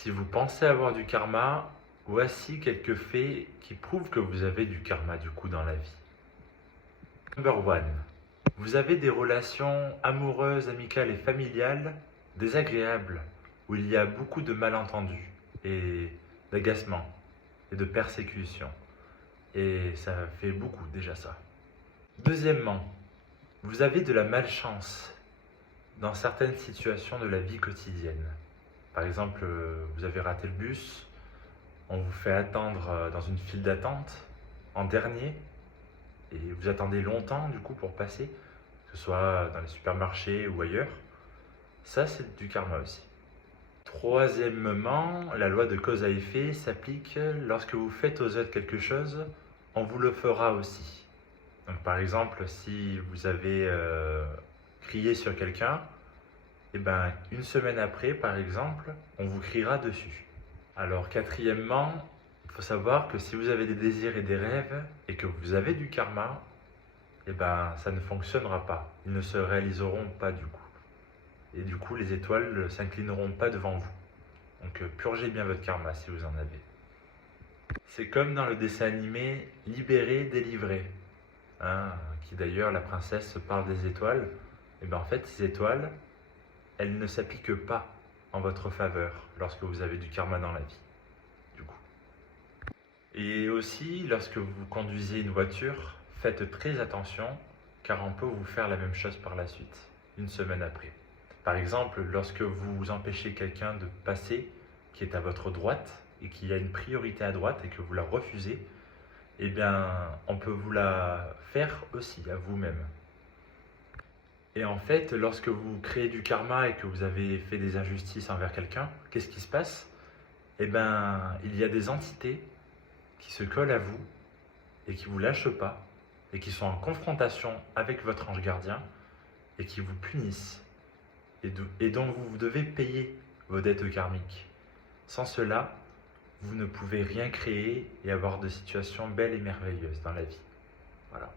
Si vous pensez avoir du karma, voici quelques faits qui prouvent que vous avez du karma du coup dans la vie. Number one, vous avez des relations amoureuses, amicales et familiales désagréables, où il y a beaucoup de malentendus et d'agacement et de persécution. Et ça fait beaucoup déjà ça. Deuxièmement, vous avez de la malchance dans certaines situations de la vie quotidienne. Par exemple, vous avez raté le bus, on vous fait attendre dans une file d'attente en dernier et vous attendez longtemps du coup pour passer, que ce soit dans les supermarchés ou ailleurs. Ça, c'est du karma aussi. Troisièmement, la loi de cause à effet s'applique lorsque vous faites aux autres quelque chose, on vous le fera aussi. Donc par exemple, si vous avez crié sur quelqu'un, et ben une semaine après, par exemple, on vous criera dessus. Alors quatrièmement, il faut savoir que si vous avez des désirs et des rêves et que vous avez du karma, et ben ça ne fonctionnera pas. Ils ne se réaliseront pas du coup. Et du coup, les étoiles ne s'inclineront pas devant vous. Donc purgez bien votre karma si vous en avez. C'est comme dans le dessin animé Libéré, délivré, hein, qui d'ailleurs, la princesse parle des étoiles. Et bien en fait, ces étoiles, elles ne s'appliquent pas en votre faveur lorsque vous avez du karma dans la vie, du coup. Et aussi, lorsque vous conduisez une voiture, faites très attention, car on peut vous faire la même chose par la suite, une semaine après. Par exemple, lorsque vous empêchez quelqu'un de passer, qui est à votre droite, et qu'il y a une priorité à droite, et que vous la refusez, eh bien, on peut vous la faire aussi à vous-même. Et en fait, lorsque vous créez du karma et que vous avez fait des injustices envers quelqu'un, qu'est-ce qui se passe? Eh bien, il y a des entités qui se collent à vous et qui ne vous lâchent pas et qui sont en confrontation avec votre ange gardien et qui vous punissent et dont vous devez payer vos dettes karmiques. Sans cela, vous ne pouvez rien créer et avoir de situations belles et merveilleuses dans la vie. Voilà.